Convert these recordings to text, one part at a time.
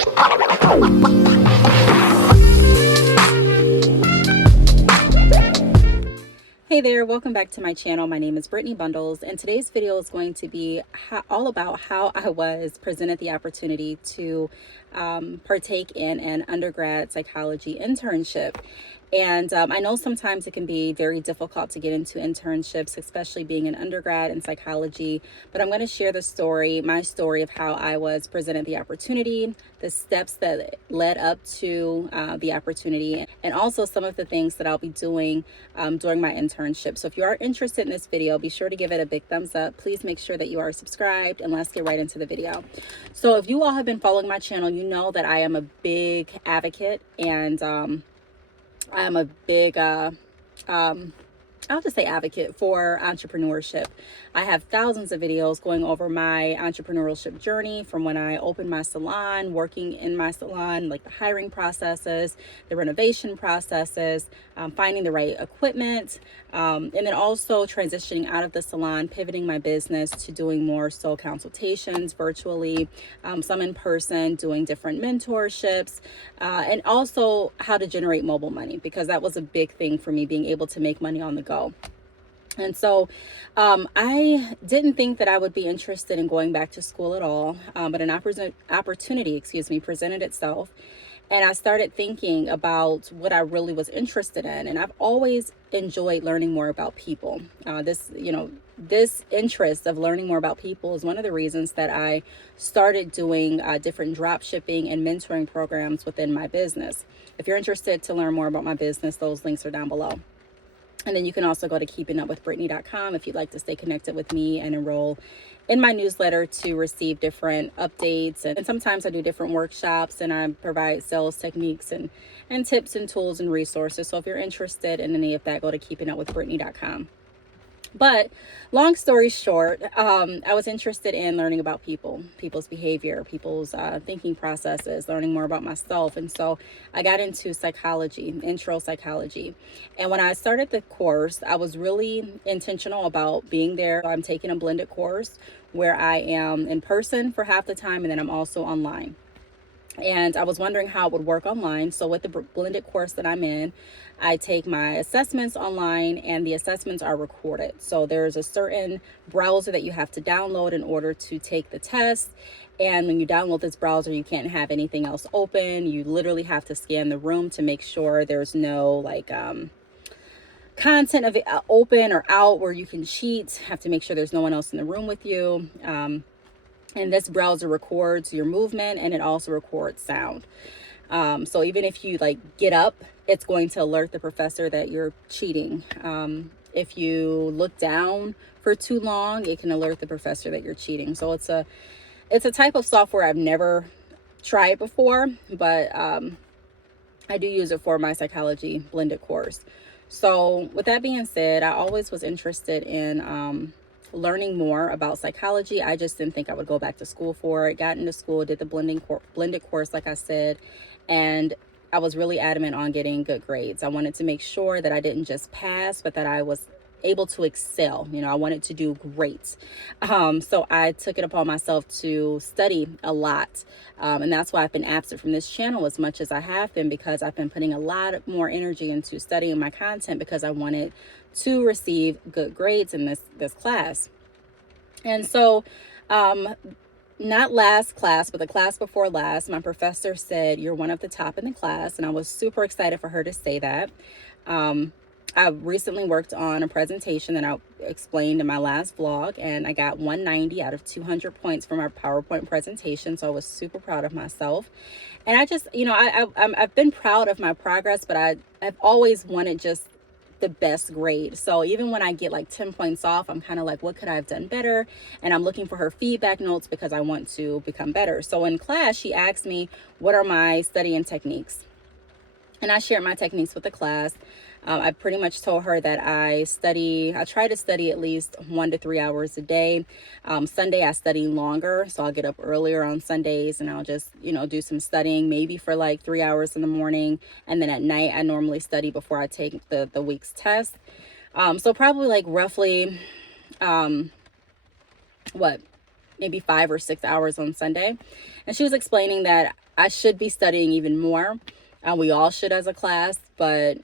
Hey there, welcome back to my channel. My name is Brittney Bundles, and today's video is going to be all about how I was presented the opportunity to partake in an undergrad psychology internship. And I know sometimes it can be very difficult to get into internships, especially being an undergrad in psychology, but I'm going to share my story of how I was presented the opportunity, the steps that led up to the opportunity, and also some of the things that I'll be doing during my internship. So if you are interested in this video, be sure to give it a big thumbs up. Please make sure that you are subscribed, and let's get right into the video. So if you all have been following my channel, you know that I am a big advocate, and I'm a big, I'll just say advocate for entrepreneurship. I have thousands of videos going over my entrepreneurship journey from when I opened my salon, working in my salon, like the hiring processes, the renovation processes, finding the right equipment, and then also transitioning out of the salon, pivoting my business to doing more so consultations virtually, some in person, doing different mentorships, and also how to generate mobile money, because that was a big thing for me, being able to make money on the go. And so I didn't think that I would be interested in going back to school at all, but an opportunity, presented itself. And I started thinking about what I really was interested in. And I've always enjoyed learning more about people. This interest of learning more about people is one of the reasons that I started doing different drop shipping and mentoring programs within my business. If you're interested to learn more about my business, those links are down below. And then you can also go to keepingupwithbrittney.com if you'd like to stay connected with me and enroll in my newsletter to receive different updates. And sometimes I do different workshops, and I provide sales techniques and tips and tools and resources. So if you're interested in any of that, go to keepingupwithbrittney.com. But long story short, I was interested in learning about people's behavior, people's thinking processes, learning more about myself. And so I got into psychology, intro psychology. And when I started the course, I was really intentional about being there. I'm taking a blended course where I am in person for half the time, and then I'm also online. And I was wondering how it would work online. So with the blended course that I'm in, I take my assessments online, and the assessments are recorded. So there's a certain browser that you have to download in order to take the test. And when you download this browser, you can't have anything else open. You literally have to scan the room to make sure there's no content of it open or out where you can cheat. Have to make sure there's no one else in the room with you. And this browser records your movement, and it also records sound. So even if you get up, it's going to alert the professor that you're cheating. If you look down for too long, it can alert the professor that you're cheating. So it's a type of software I've never tried before, but I do use it for my psychology blended course. So with that being said, I always was interested in learning more about psychology. I just didn't think I would go back to school for it. Got into school, did the blended course, like I said, and I was really adamant on getting good grades. I wanted to make sure that I didn't just pass, but that I was able to excel. I wanted to do great. So I took it upon myself to study a lot. And that's why I've been absent from this channel as much as I have been, because I've been putting a lot more energy into studying my content, because I wanted to receive good grades in this class. And so, not last class, but the class before last, my professor said, "You're one of the top in the class." And I was super excited for her to say that. I recently worked on a presentation that I explained in my last vlog, and I got 190 out of 200 points from our PowerPoint presentation. So I was super proud of myself. And I just, I've been proud of my progress, but I've always wanted just the best grade. So even when I get 10 points off, I'm kind of like, what could I have done better? And I'm looking for her feedback notes because I want to become better. So in class, she asked me, what are my studying techniques? And I shared my techniques with the class. I pretty much told her that I try to study at least 1 to 3 hours a day. Sunday, I study longer. So I'll get up earlier on Sundays, and I'll just, do some studying, maybe for 3 hours in the morning. And then at night, I normally study before I take the week's test. So probably roughly, maybe 5 or 6 hours on Sunday. And she was explaining that I should be studying even more. We all should as a class, but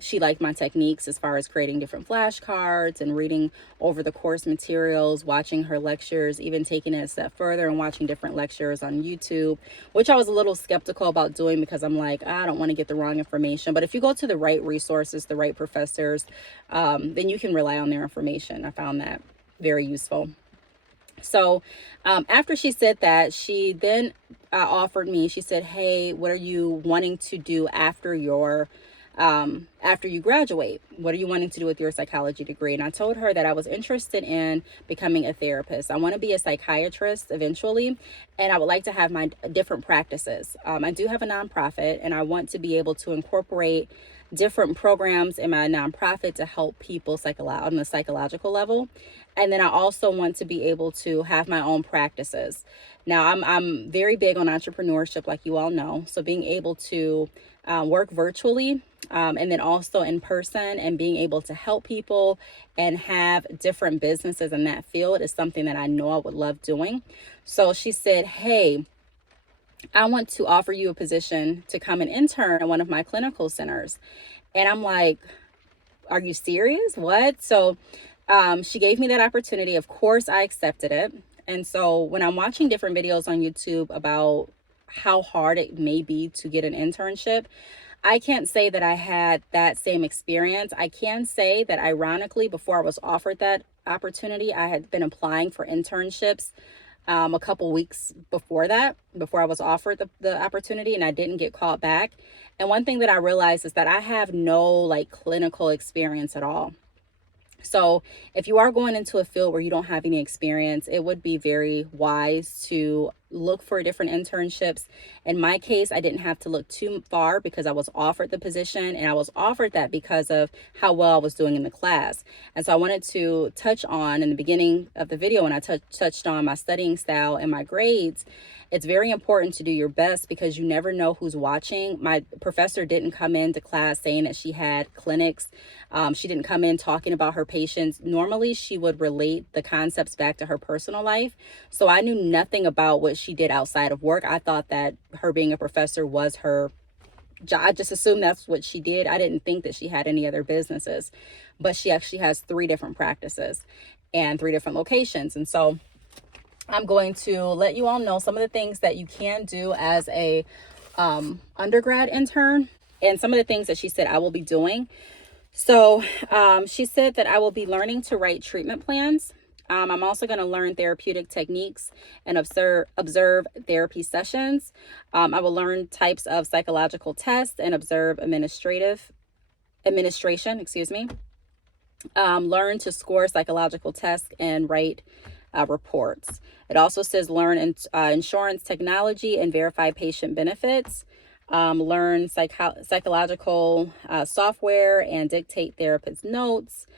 she liked my techniques as far as creating different flashcards and reading over the course materials, watching her lectures, even taking it a step further and watching different lectures on YouTube, which I was a little skeptical about doing because I'm like, I don't want to get the wrong information. But if you go to the right resources, the right professors, then you can rely on their information. I found that very useful. So after she said that, she then offered me, she said, hey, what are you wanting to do after after you graduate? What are you wanting to do with your psychology degree? And I told her that I was interested in becoming a therapist. I want to be a psychiatrist eventually, and I would like to have my different practices. I do have a nonprofit, and I want to be able to incorporate different programs in my nonprofit to help people on the psychological level. And then I also want to be able to have my own practices. Now, I'm very big on entrepreneurship, like you all know. So being able to work virtually and then also in person and being able to help people and have different businesses in that field is something that I know I would love doing. So she said, hey, I want to offer you a position to come and intern at one of my clinical centers. And I'm like, are you serious? What? So she gave me that opportunity. Of course, I accepted it. And so when I'm watching different videos on YouTube about how hard it may be to get an internship, I can't say that I had that same experience. I can say that ironically, before I was offered that opportunity, I had been applying for internships a couple weeks before I was offered the opportunity, and I didn't get called back. And one thing that I realized is that I have no like clinical experience at all. So if you are going into a field where you don't have any experience, it would be very wise to look for different internships. In my case, I didn't have to look too far because I was offered the position, and I was offered that because of how well I was doing in the class. And so I wanted to touch on in the beginning of the video when I touched on my studying style and my grades. It's very important to do your best because you never know who's watching. My professor didn't come into class saying that she had clinics. She didn't come in talking about her patients. Normally, she would relate the concepts back to her personal life. So I knew nothing about what she did outside of work. I thought that her being a professor was her job. I just assumed that's what she did. I didn't think that she had any other businesses, but she actually has 3 different practices and 3 different locations. And so I'm going to let you all know some of the things that you can do as a undergrad intern and some of the things that she said I will be doing. So she said that I will be learning to write treatment plans. I'm also going to learn therapeutic techniques and observe therapy sessions. I will learn types of psychological tests and observe administration, learn to score psychological tests and write reports. It also says learn insurance technology and verify patient benefits. Learn psychological software and dictate therapist notes.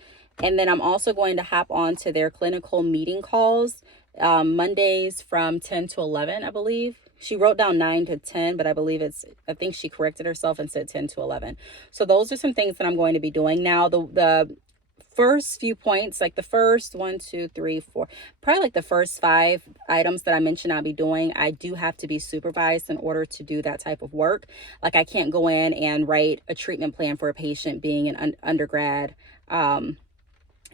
And then I'm also going to hop on to their clinical meeting calls Mondays from 10 to 11, I believe. She wrote down 9 to 10, but I think she corrected herself and said 10 to 11. So those are some things that I'm going to be doing. Now, the first few points, like the first 1, 2, 3, 4, probably like the first 5 items that I mentioned I'll be doing, I do have to be supervised in order to do that type of work. Like I can't go in and write a treatment plan for a patient being an undergrad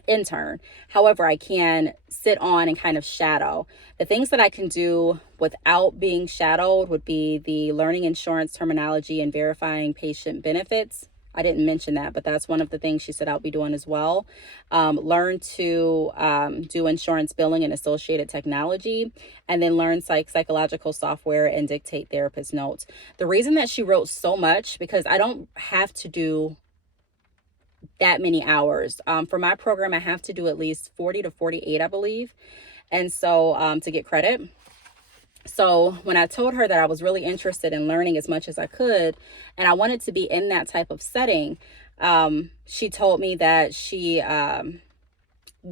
intern. However, I can sit on and kind of shadow. The things that I can do without being shadowed would be the learning insurance terminology and verifying patient benefits. I didn't mention that, but that's one of the things she said I'll be doing as well. Learn to do insurance billing and associated technology, and then learn psychological software and dictate therapist notes. The reason that she wrote so much, because I don't have to do that many hours. For my program, I have to do at least 40 to 48, I believe. And so to get credit. So when I told her that I was really interested in learning as much as I could, and I wanted to be in that type of setting, she told me that she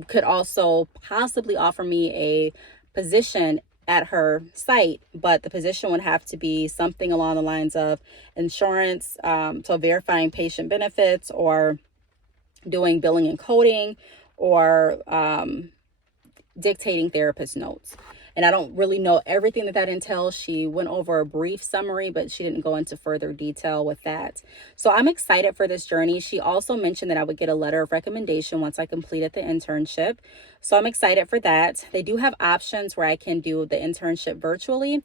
could also possibly offer me a position at her site, but the position would have to be something along the lines of insurance, so verifying patient benefits, or doing billing and coding, or dictating therapist notes. And I don't really know everything that entails. She went over a brief summary, but she didn't go into further detail with that. So I'm excited for this journey. She also mentioned that I would get a letter of recommendation once I completed the internship. So I'm excited for that. They do have options where I can do the internship virtually,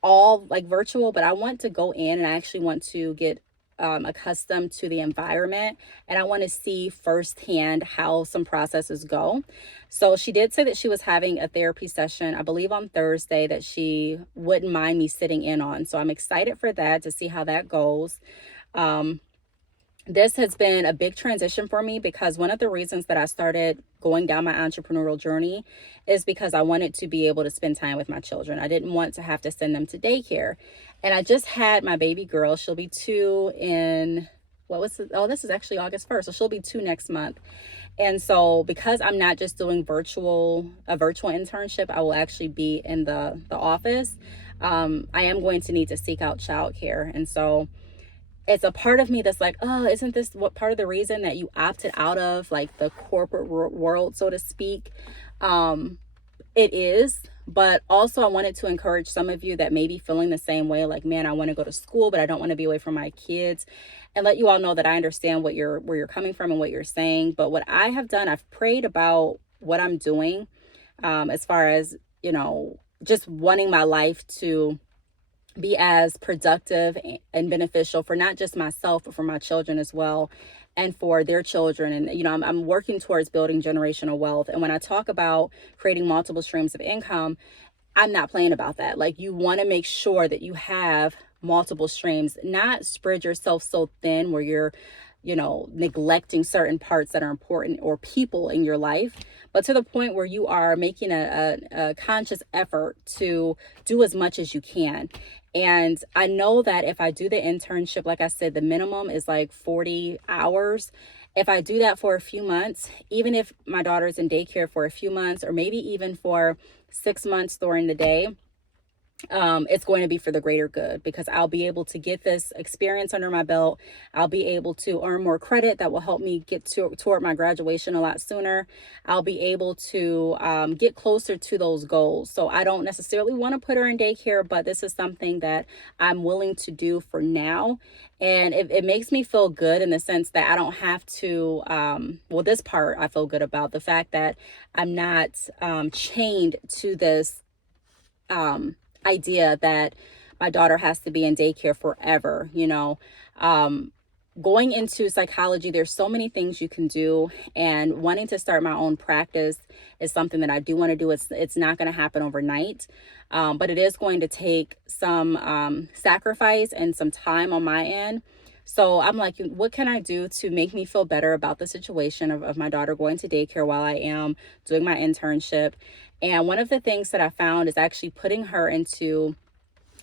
all like virtual, but I want to go in and I actually want to get accustomed to the environment, and I want to see firsthand how some processes go. So she did say that she was having a therapy session, I believe on Thursday, that she wouldn't mind me sitting in on. So I'm excited for that, to see how that goes. This has been a big transition for me, because one of the reasons that I started going down my entrepreneurial journey is because I wanted to be able to spend time with my children. I didn't want to have to send them to daycare. And I just had my baby girl. She'll be 2 in, this is actually August 1st. So she'll be 2 next month. And so because I'm not just doing a virtual internship, I will actually be in the office. I am going to need to seek out childcare. And so it's a part of me that's like, oh, isn't this what part of the reason that you opted out of like the corporate world, so to speak? It is, but also I wanted to encourage some of you that may be feeling the same way, like, man, I want to go to school, but I don't want to be away from my kids, and let you all know that I understand where you're coming from and what you're saying. But what I have done, I've prayed about what I'm doing, as far as, just wanting my life to be as productive and beneficial for not just myself, but for my children as well, and for their children. And, I'm working towards building generational wealth. And when I talk about creating multiple streams of income, I'm not playing about that. Like, you want to make sure that you have multiple streams, not spread yourself so thin where you're, neglecting certain parts that are important or people in your life, but to the point where you are making a conscious effort to do as much as you can. And I know that if I do the internship, like I said, the minimum is like 40 hours. If I do that for a few months, even if my daughter's in daycare for a few months, or maybe even for 6 months during the day, it's going to be for the greater good, because I'll be able to get this experience under my belt. I'll be able to earn more credit that will help me get toward my graduation a lot sooner. I'll be able to get closer to those goals. So I don't necessarily want to put her in daycare, but this is something that I'm willing to do for now. And it makes me feel good in the sense that I don't have to, this part I feel good about, the fact that I'm not chained to this idea that my daughter has to be in daycare forever. Going into psychology, there's so many things you can do, and wanting to start my own practice is something that I do want to do. It's not going to happen overnight, but it is going to take some sacrifice and some time on my end. So I'm like, what can I do to make me feel better about the situation of my daughter going to daycare while I am doing my internship? And one of the things that I found is actually putting her into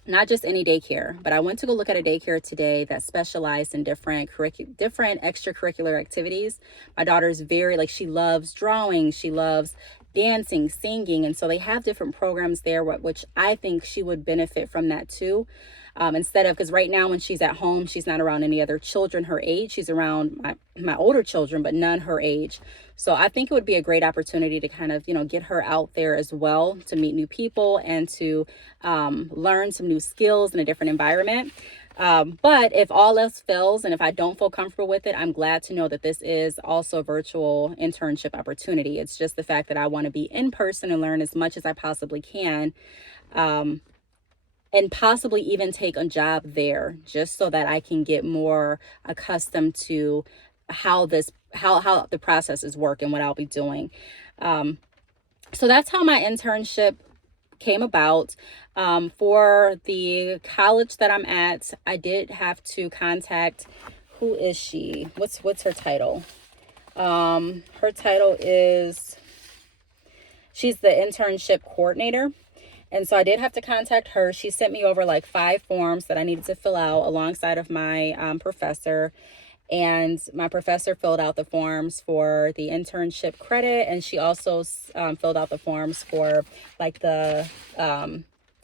not just any daycare, but I went to go look at a daycare today that specialized in different extracurricular activities. My daughter's she loves drawing, she loves dancing, singing, and so they have different programs there, which I think she would benefit from that too. Instead of, because right now when she's at home, she's not around any other children her age. She's around my older children, but none her age. So I think it would be a great opportunity to kind of, get her out there as well, to meet new people and to learn some new skills in a different environment. But if all else fails and if I don't feel comfortable with it, I'm glad to know that this is also a virtual internship opportunity. It's just the fact that I want to be in person and learn as much as I possibly can. And possibly even take a job there, just so that I can get more accustomed to how the processes work and what I'll be doing. So that's how my internship came about. For the college that I'm at, I did have to contact, who is she? What's her title? Her title is, she's the internship coordinator. And so I did have to contact her. She sent me over like 5 forms that I needed to fill out alongside of my professor. And my professor filled out the forms for the internship credit. And she also filled out the forms for like the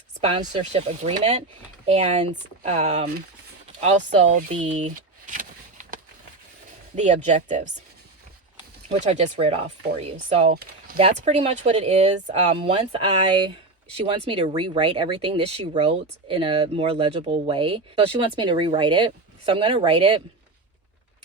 sponsorship agreement, and also the objectives, which I just read off for you. So that's pretty much what it is. Once she wants me to rewrite everything that she wrote in a more legible way. So she wants me to rewrite it. So I'm going to write it,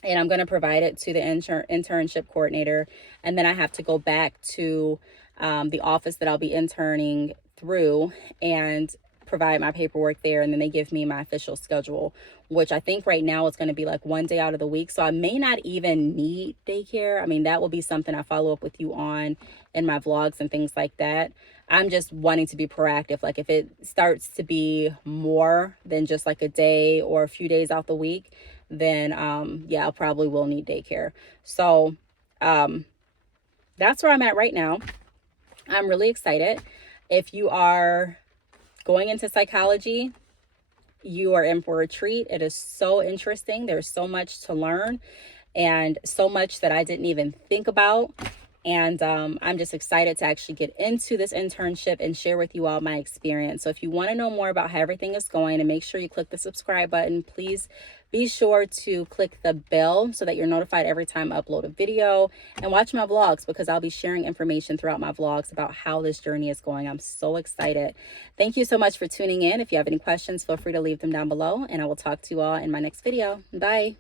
and I'm going to provide it to the internship coordinator. And then I have to go back to the office that I'll be interning through and provide my paperwork there. And then they give me my official schedule, which I think right now it's going to be like 1 day out of the week. So I may not even need daycare. I mean, that will be something I follow up with you on in my vlogs and things like that. I'm just wanting to be proactive. Like if it starts to be more than just like a day or a few days out the week, then yeah, I probably will need daycare. So that's where I'm at right now. I'm really excited. If you are going into psychology, you are in for a treat. It is so interesting. There's so much to learn and so much that I didn't even think about. And I'm just excited to actually get into this internship and share with you all my experience. So if you want to know more about how everything is going, and make sure you click the subscribe button, please be sure to click the bell so that you're notified every time I upload a video, and watch my vlogs because I'll be sharing information throughout my vlogs about how this journey is going. I'm so excited. Thank you so much for tuning in. If you have any questions, feel free to leave them down below, and I will talk to you all in my next video. Bye.